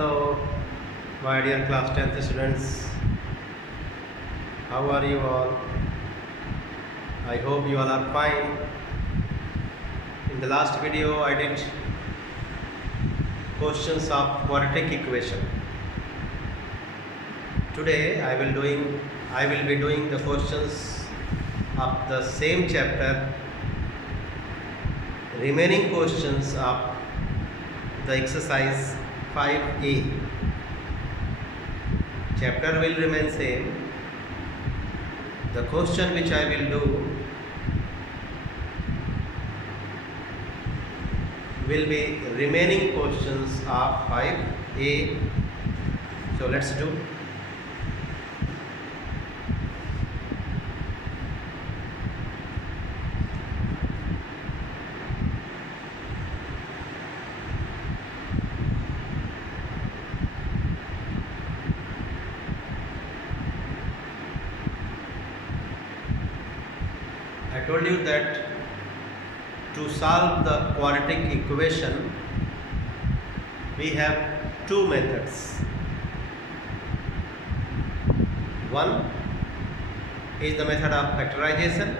Hello, my dear class 10th students. How are you all? I hope you all are fine. In the last video, I did questions of quadratic equation. Today, I will be doing the questions of the same chapter, remaining questions of the exercise 5A. Chapter will remain same. The question which I will do will be remaining questions of 5A. So let's do. I told you that to solve the quadratic equation, we have two methods. One is the method of factorization,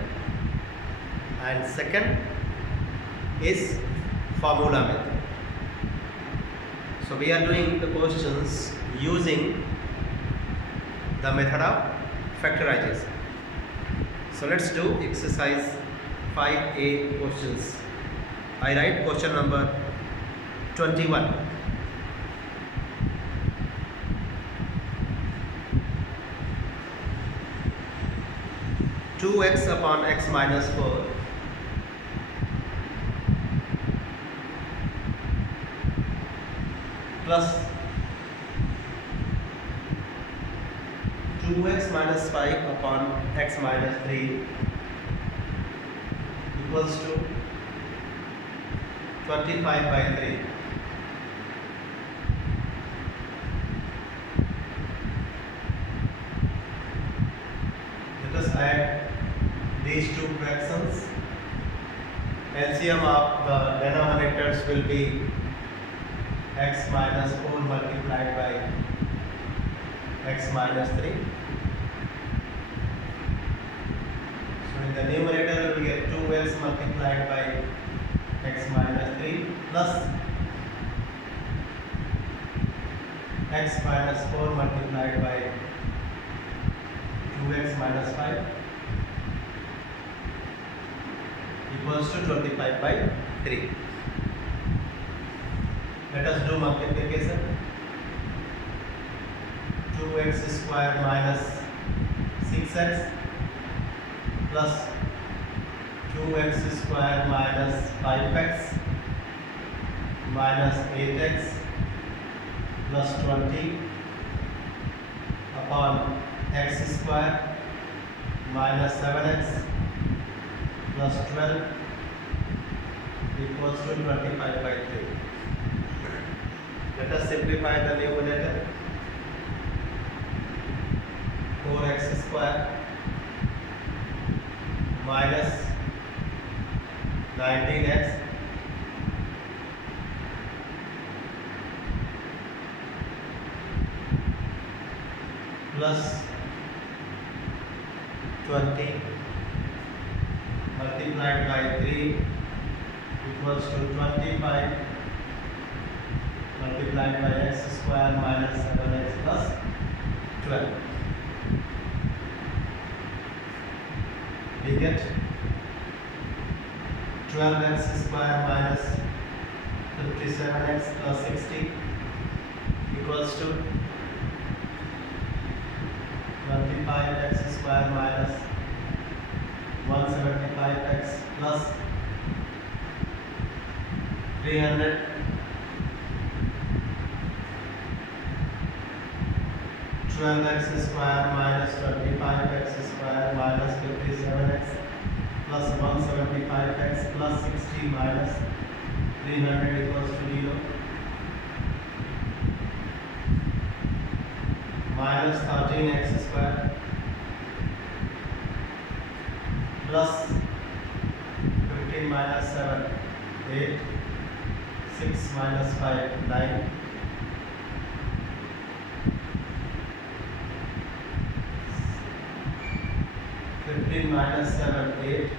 and second is formula method. So we are doing the questions using the method of factorization. So let's do exercise 5A questions. I write question number 21. Two x upon x minus 4 plus 2x minus 5 upon x minus 3 equals to 25 by 3. Let us add these two fractions. LCM of the denominators will be x minus 4 multiplied by x minus 3. So in the numerator we will get 2x multiplied by x minus 3 plus x minus 4 multiplied by 2x minus 5 equals to 25 by 3. Let us do multiplication. 2x square minus 6x plus 2x square minus 5x minus 8x plus 20 upon x square minus 7x plus 12 equals to 25 by 3. Let us simplify the numerator. 4x square minus 19x plus 20 multiplied by 3 equals to 25 multiplied by x square minus 7x plus 12. We get 12x square minus 57x plus 60 equals to 25x square minus 175x plus 300 12x square minus 25x square minus 57x plus 175x plus 60 minus 300 equals to 0 minus 13x square plus 15 minus 7 8 6 minus 5 9 15 minus 7, 8.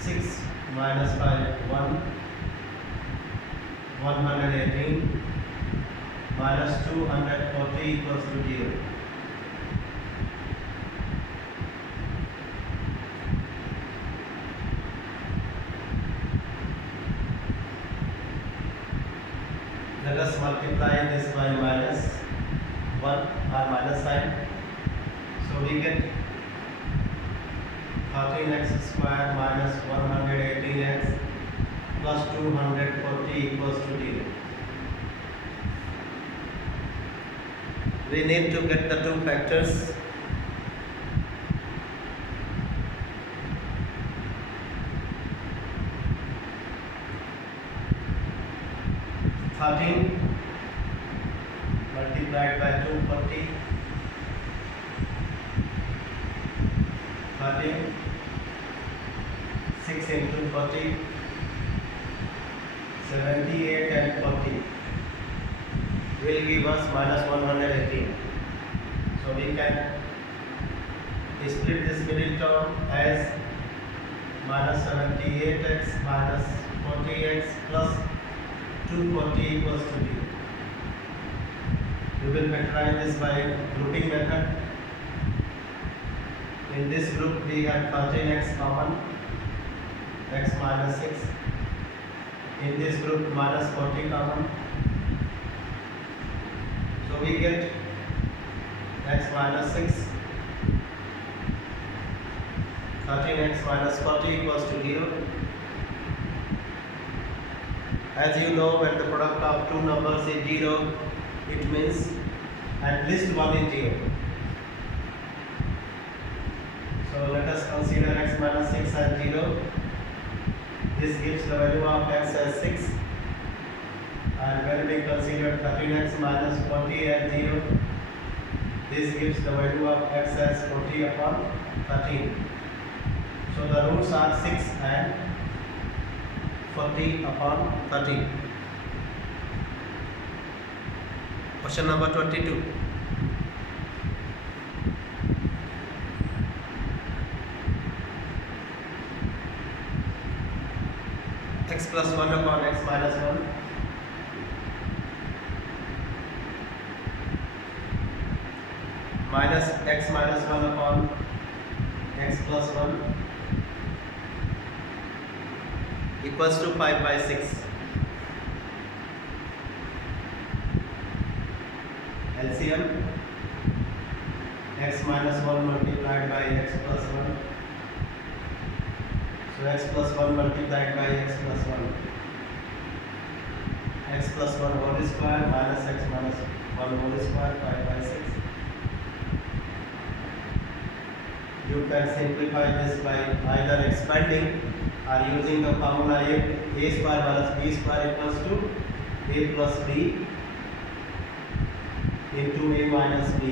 6 minus 5, 1. 118 minus 240 equals to 0. Let us multiply this by minus 1 or minus sign. So we get 13x square minus 118x plus 240 equals to 0. We need to get the two factors. Thirteen multiplied by 240. 13. 6 into 40. 78 and 40 will give us minus 118. So we can split this middle term as minus 78x minus 40x plus 240 equals to 0. We will factorize this by grouping method. In this group we have 13x common, x minus 6. In this group minus 40 common. So we get x minus 6. 13x minus 40 equals to 0. As you know, when the product of two numbers is 0, it means at least one is 0. So let us consider x minus 6 as 0. This gives the value of x as 6. And when we consider 13x minus 40 as 0, this gives the value of x as 40 upon 13. So the roots are 6 and 40 upon 13. Question number 22. X plus 1 upon x minus 1. Minus x minus 1 upon x plus 1 equals to 5 by 6. LCM x minus 1 multiplied by x plus 1. So x plus 1 multiplied by x plus 1. X plus 1 whole square minus x minus 1 whole square, 5 by 6. You can simplify this by either expanding or using the formula a square minus b square equals to a plus b into a minus b.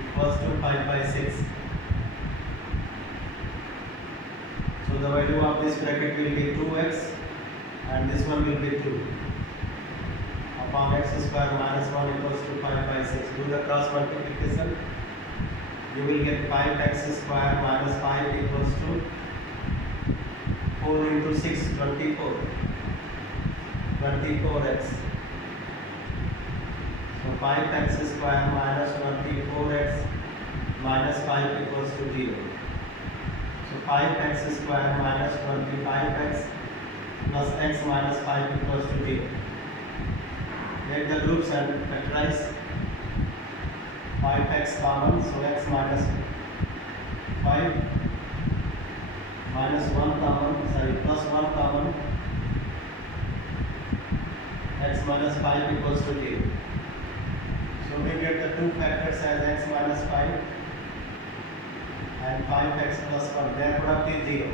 Equals to 5 by 6. So the value of this bracket will be 2x and this one will be 2. Upon x square minus 1 equals to 5 by 6. Do the cross multiplication. You will get 5x square minus 5 equals to 4 into 6, 24. 24x. So 5x square minus 24x minus 5 equals to 0. So 5x square minus 25x plus x minus 5 equals to 0. Take the groups and factorize. 5x common, so x minus 5 minus 1 common, plus 1 common, x minus 5 equals to 0. So we get the two factors as x minus 5 and 5x plus 1. Their product is 0.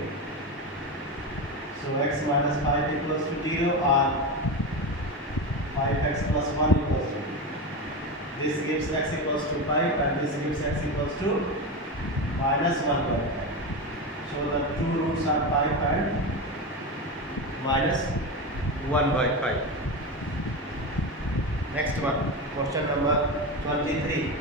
So x minus 5 equals to 0 or 5x plus 1 equals to 0. This gives x equals to 5 and this gives x equals to minus 1 by 5. So the two roots are 5 and minus 1 by 5. Next one, question number 23.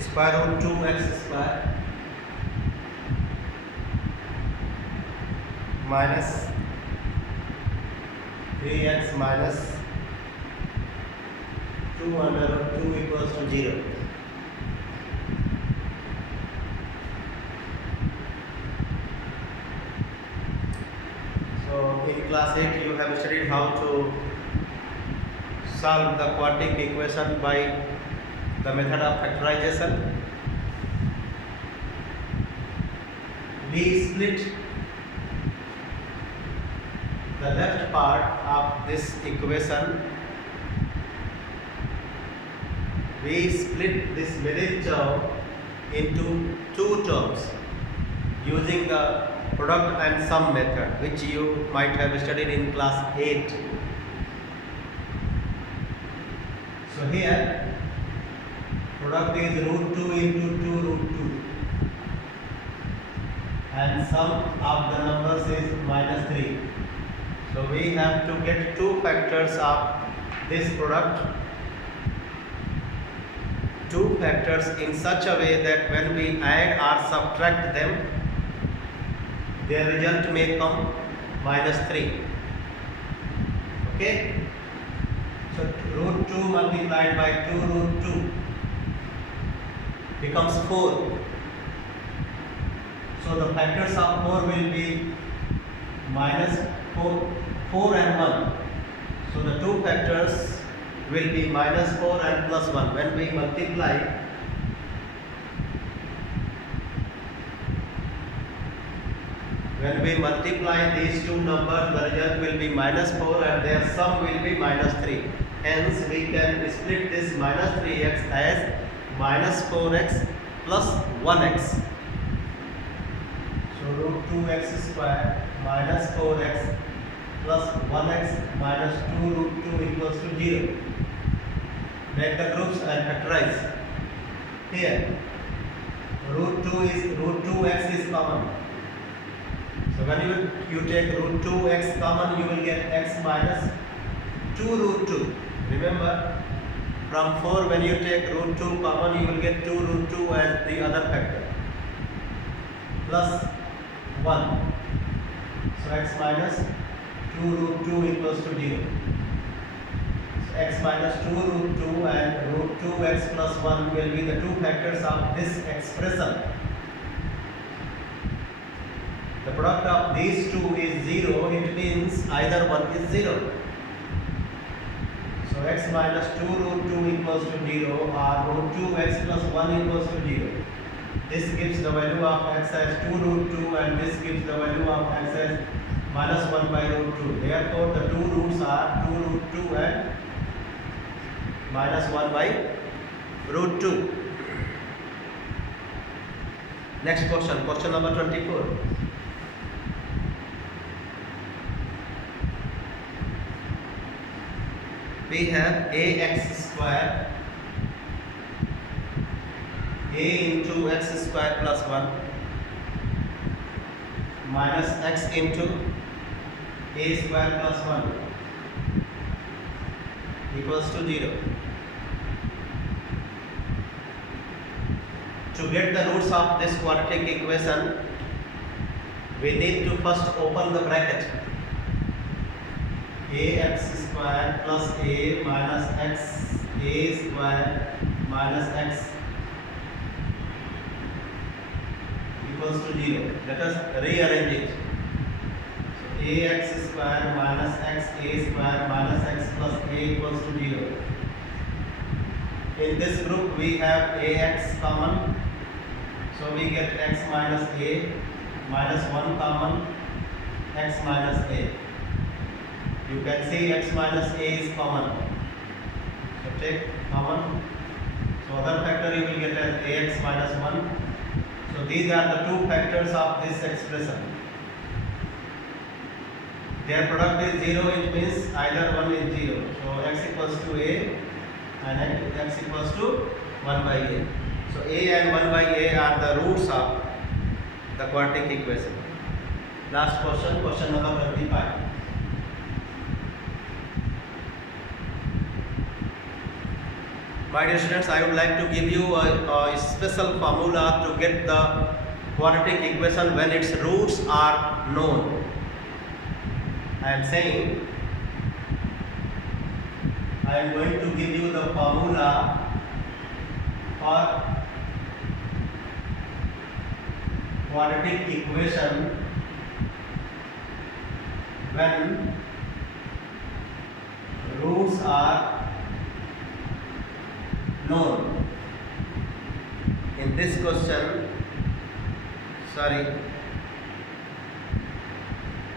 Square root 2x square minus 3x minus 2 under root 2 equals to 0. So in class 8 you have studied how to solve the quadratic equation by the method of factorization. We split the left part of this equation. We split this middle term into two terms using the product and sum method, which you might have studied in class 8. So here product is root 2 into 2 root 2 and sum of the numbers is minus 3. So we have to get two factors of this product, two factors in such a way that when we add or subtract them, their result may come minus 3. Okay? So root 2 multiplied by 2 root 2 becomes 4. So the factors of 4 will be minus 4 and 1. So the two factors will be minus 4 and plus 1. When we multiply these two numbers, the result will be minus 4 and their sum will be minus 3. Hence we can split this minus 3x as minus 4x plus 1x. So root 2x square minus 4x plus 1x minus 2 root 2 equals to 0. Make the groups and factorize. Here root 2x is common. So when you take root 2x common, you will get x minus 2 root 2. Remember, from 4 when you take root 2 common, you will get 2 root 2 as the other factor. Plus 1. So x minus 2 root 2 equals to 0. So x minus 2 root 2 and root 2x plus 1 will be the two factors of this expression. The product of these two is 0, it means either one is 0. So x minus 2 root 2 equals to 0 or root 2x plus 1 equals to 0. This gives the value of x as 2 root 2 and this gives the value of x as minus 1 by root 2. Therefore, the two roots are 2 root 2 and minus 1 by root 2. Next question, question number 24. We have ax square, a into x square plus 1 minus x into a square plus 1 equals to 0. To get the roots of this quadratic equation, we need to first open the bracket. Ax square plus a minus x, a square minus x equals to 0. Let us rearrange it. So ax square minus x, a square minus x plus a equals to 0. In this group we have ax common, so we get x minus a minus 1 common, x minus a. You can see x minus a is common. So take common. So other factor you will get as ax minus 1. So these are the two factors of this expression. their product is 0, it means either one is 0. So x equals to a and x equals to 1 by a. So a and 1 by a are the roots of the quadratic equation. Last question, question number 25. My dear students, I would like to give you a special formula to get the quadratic equation when its roots are known. I am saying I am going to give you the formula for quadratic equation when roots are known. In this question,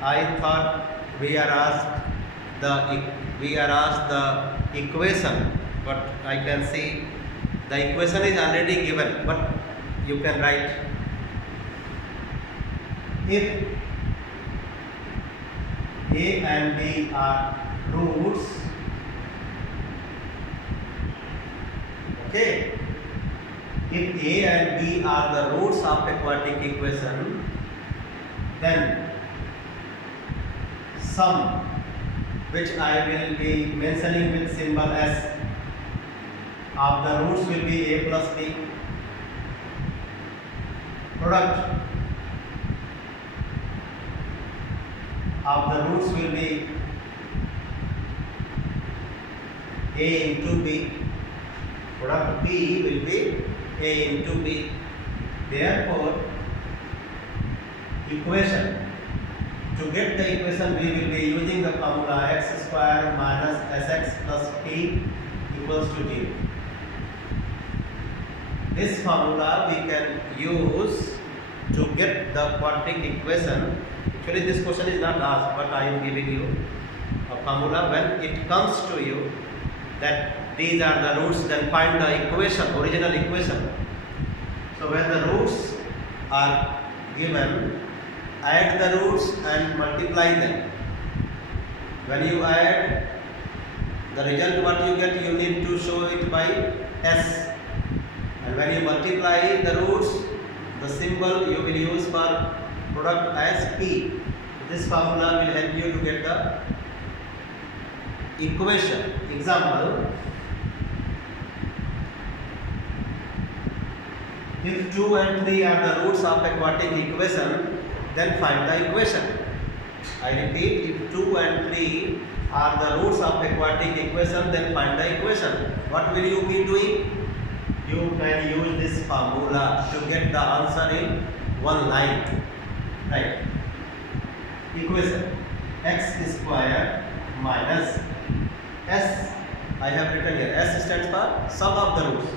I thought we are asked the equation, but I can see the equation is already given, but you can write if a and b are roots, okay, if a and b are the roots of a quadratic equation, then sum, which I will be mentioning with symbol S, of the roots will be a plus b. Product of the roots will be a into b. Product b will be a into b. Therefore, equation, to get the equation we will be using the formula x square minus sx plus p equals to 0. This formula we can use to get the quadratic equation. Actually this question is not asked, but I am giving you a formula. When it comes to you that these are the roots, then find the equation, original equation. So when the roots are given, add the roots and multiply them. When you add the result, what you get, you need to show it by s. And when you multiply the roots, the symbol you will use for product as p. This formula will help you to get the equation. Example, if 2 and 3 are the roots of a quadratic equation, then find the equation. I repeat, if 2 and 3 are the roots of a quadratic equation, then find the equation. What will you be doing? You can use this formula to get the answer in one line. Right? Equation x square minus s. I have written here. S stands for sum of the roots.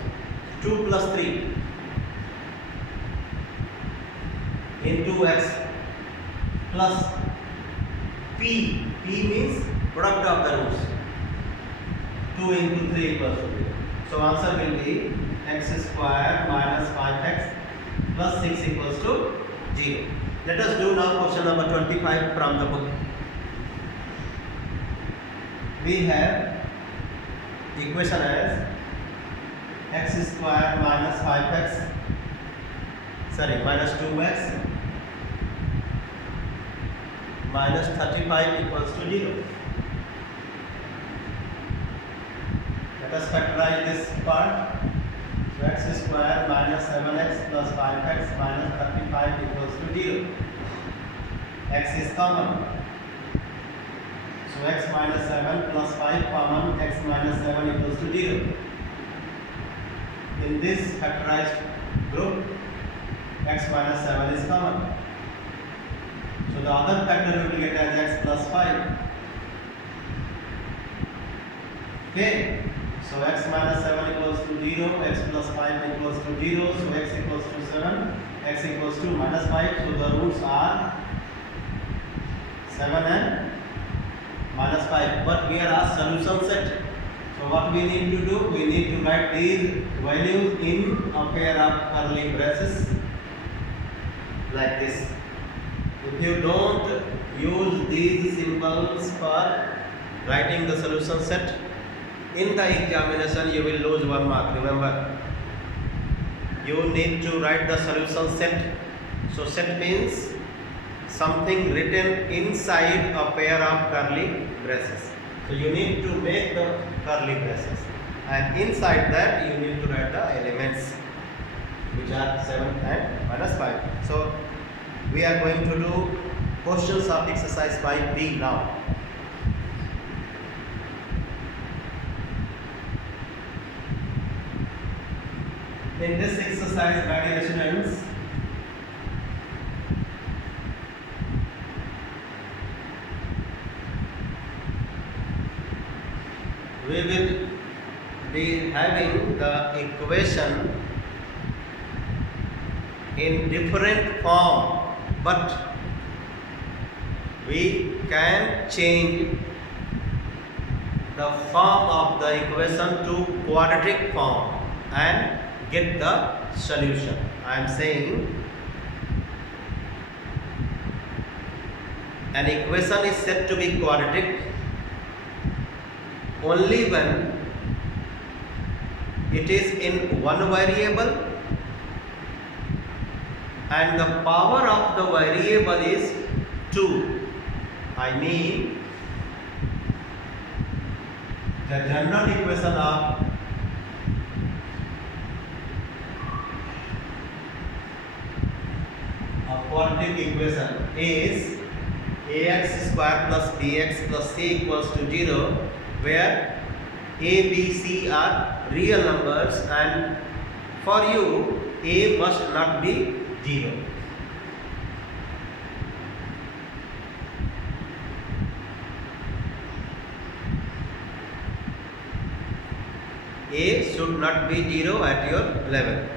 2 plus 3 into x plus p. P means product of the roots. 2 into 3 equals to 0. So answer will be x square minus 5x plus 6 equals to 0. Let us do now question number 25 from the book. We have equation as x square minus 5x, minus 2x minus 35 equals to 0. Let us factorize this part. So x square minus 7x plus 5x minus 35 equals to 0. X is common. So x minus 7 plus 5 common, x minus 7 equals to 0. In this factorized group, x minus 7 is common. So the other factor we will get as x plus 5. Okay. So x minus 7 equals to 0, x plus 5 equals to 0, so x equals to 7, x equals to minus 5. So the roots are 7 and minus 5. But we are asked solution set. So what we need to do? We need to write these values in a pair of curly braces like this. If you don't use these symbols for writing the solution set. In the examination, you will lose 1 mark. Remember, you need to write the solution set. So set means something written inside a pair of curly braces. So you need to make the curly braces, and inside that you need to write the elements, which are 7 and minus 5. So we are going to do questions of exercise 5B now. In this exercise, my dear students, we will be having the equation in different form, but we can change the form of the equation to quadratic form and get the solution. I am saying an equation is said to be quadratic only when it is in one variable and the power of the variable is 2. I mean, the general equation of a quadratic equation is ax square plus bx plus c equals to 0, where a, b, c are real numbers, and for you a must not be 0. A should not be 0 at your level.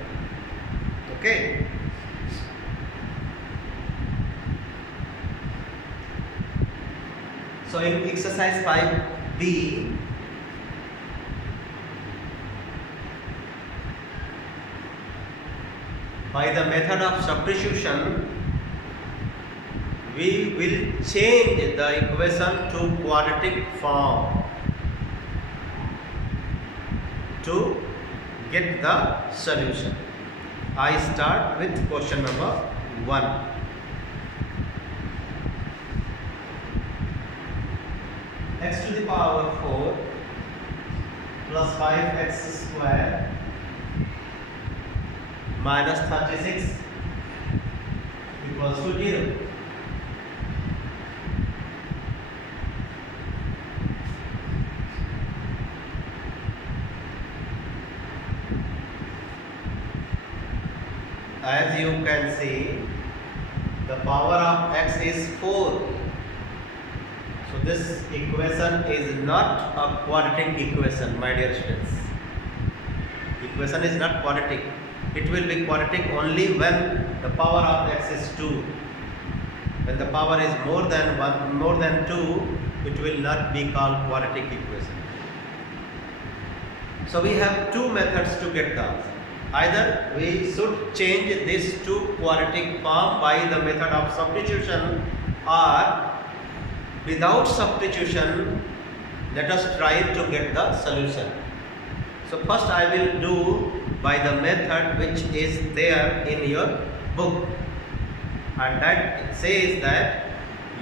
Okay. So in exercise 5B, by the method of substitution, we will change the equation to quadratic form to get the solution. I start with question number 1. X to the power 4 plus 5x square minus 36 equals to 0. As you can see, the power of x is 4. So this equation is not a quadratic equation, my dear students. Equation is not quadratic. It will be quadratic only when the power of x is 2. When the power is more than 2, it will not be called quadratic equation. So we have two methods to get the answer. Either we should change this to quadratic form by the method of substitution, or without substitution, let us try to get the solution. So first I will do by the method which is there in your book, and that says that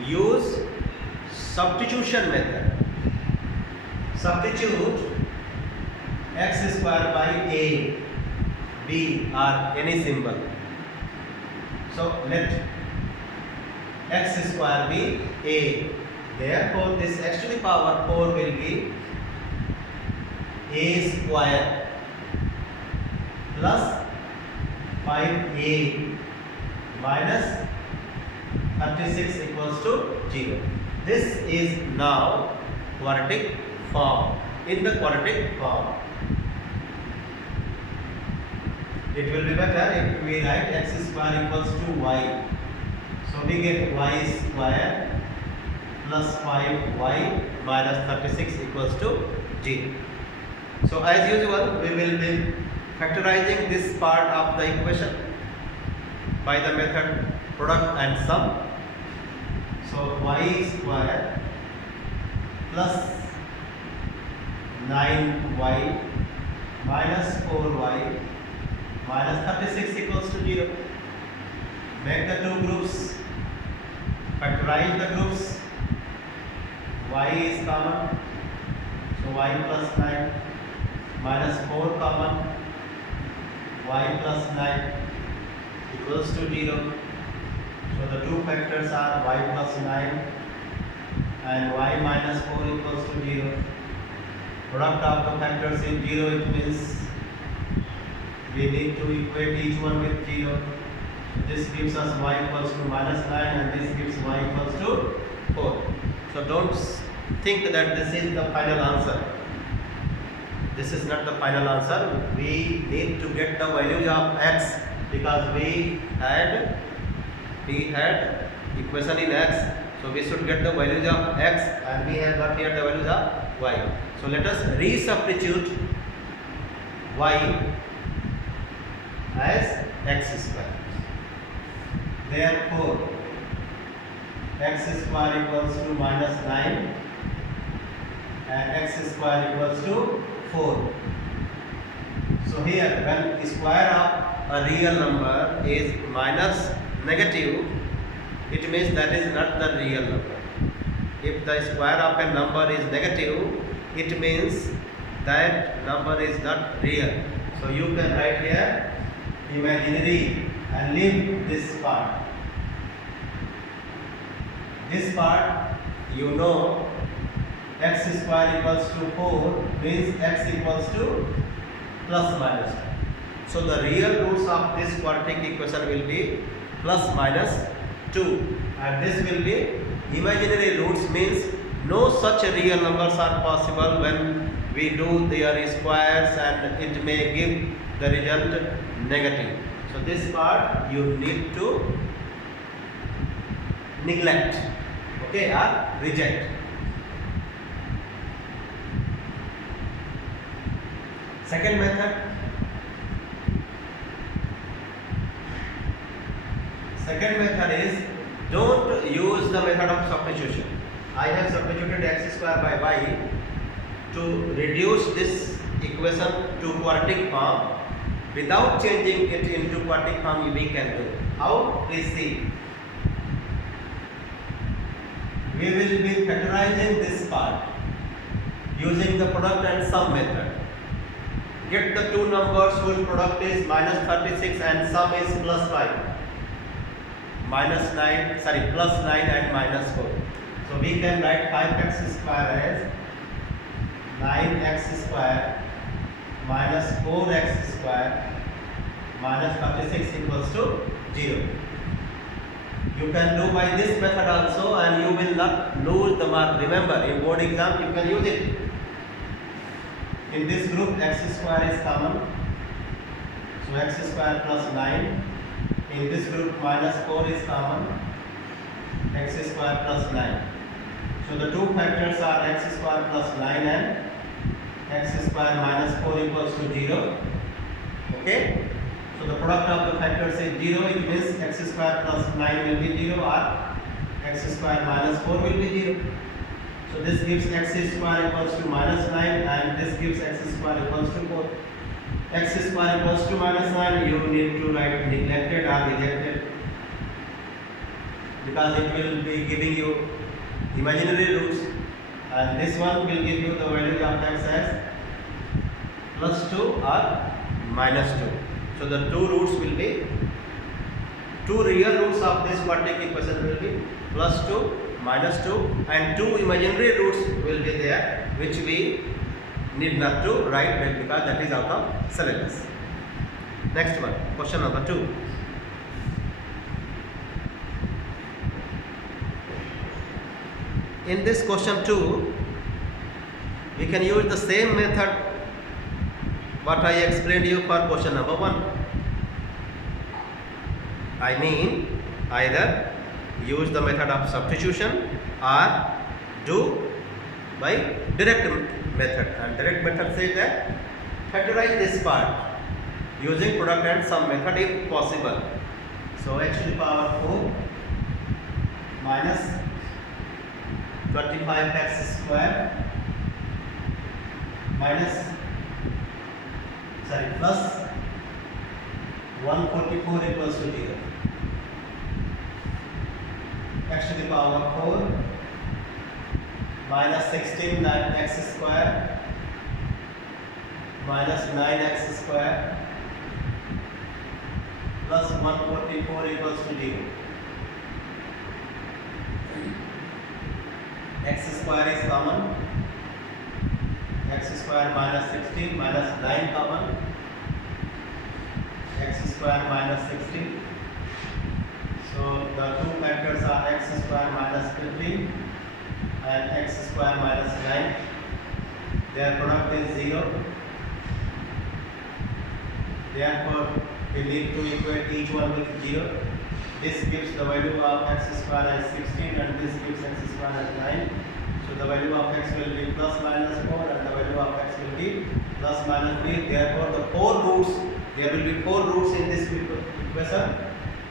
use substitution method. Substitute x square by a, b or any symbol. So let x square be a. Therefore, this x to the power 4 will be a square plus 5a minus 36 equals to 0. This is now quadratic form. In the quadratic form, it will be better if we write x square equals to y. So we get y square plus 5y minus 36 equals to 0. So as usual, we will be factorizing this part of the equation by the method product and sum. So y square plus 9y minus 4y minus 36 equals to 0. Make the two groups, factorize the groups. Y is common, so y plus 9 minus 4 common, y plus 9 equals to 0. So the two factors are y plus 9 and y minus 4 equals to 0. Product of the factors is 0, it means we need to equate each one with 0. This gives us y equals to minus 9 and this gives y equals to 4. So don't think that this is the final answer. This is not the final answer. We need to get the values of x because we had equation in x. So we should get the values of x and we have got here the values of y. So let us resubstitute y as x square. Therefore, x square equals to minus 9 and x square equals to 4. So here when square of a real number is minus negative, it means that is not the real number. If the square of a number is negative, it means that number is not real. So you can write here imaginary and leave this part. This part, you know, x square equals to 4 means x equals to plus minus 2. So the real roots of this quadratic equation will be plus minus 2 and this will be imaginary roots, means no such real numbers are possible when we do their squares and it may give the result negative. So this part you need to neglect, okay, or reject. Second method. Second method is don't use the method of substitution. I have substituted x square by y to reduce this equation to quadratic form. Without changing it into quadratic form, we can do. How? Please see. We will be factorizing this part using the product and sum method. Get the two numbers whose product is minus 36 and sum is plus 5. Plus 9 and minus 4. So we can write 5x square as 9x square minus 4x square minus 36 equals to 0. You can do by this method also and you will not lose the mark. Remember, in board exam you can use it. In this group x square is common. So x square plus 9. In this group minus 4 is common. X square plus 9. So the two factors are x square plus 9 and x square minus 4 equals to 0. Okay. So the product of the factors is 0. It means x square plus 9 will be 0 or x square minus 4 will be 0. So this gives x square equals to minus 9 and this gives x square equals to 4. X square equals to minus 9, you need to write neglected or rejected because it will be giving you imaginary roots and this one will give you the value of x as plus 2 or minus 2. So the two roots will be, two real roots of this quadratic equation will be plus 2, minus 2 and two imaginary roots will be there which we need not to write because that is out of syllabus. Next one, question number 2. In this question 2, we can use the same method what I explained you for question number 1. I mean either use the method of substitution or do by direct method, and direct method says that factorize this part using product and sum method if possible. So x to the power 4 minus 25x square plus 144 equals to 0. X to the power 4 minus 16 9x square minus 9x square plus 144 equals to 0. X square is common. X square minus 16 minus 9 common. X square minus 16. So the two factors are x square minus 15 and x square minus 9. Their product is 0. Therefore, we need to equate each one with 0. This gives the value of x square as 16 and this gives x square as 9. So the value of x will be plus minus 4 and the value of x will be plus minus 3. Therefore, the 4 roots, there will be 4 roots in this equation,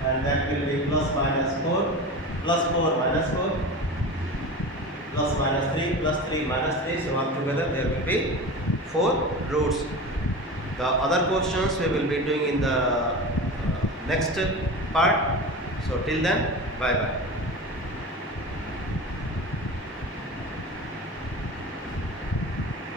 and that will be plus minus 4, plus 4 minus 4, plus minus 3, plus 3 minus 3. So altogether there will be 4 roots. The other questions we will be doing in the next part. So till then, bye bye.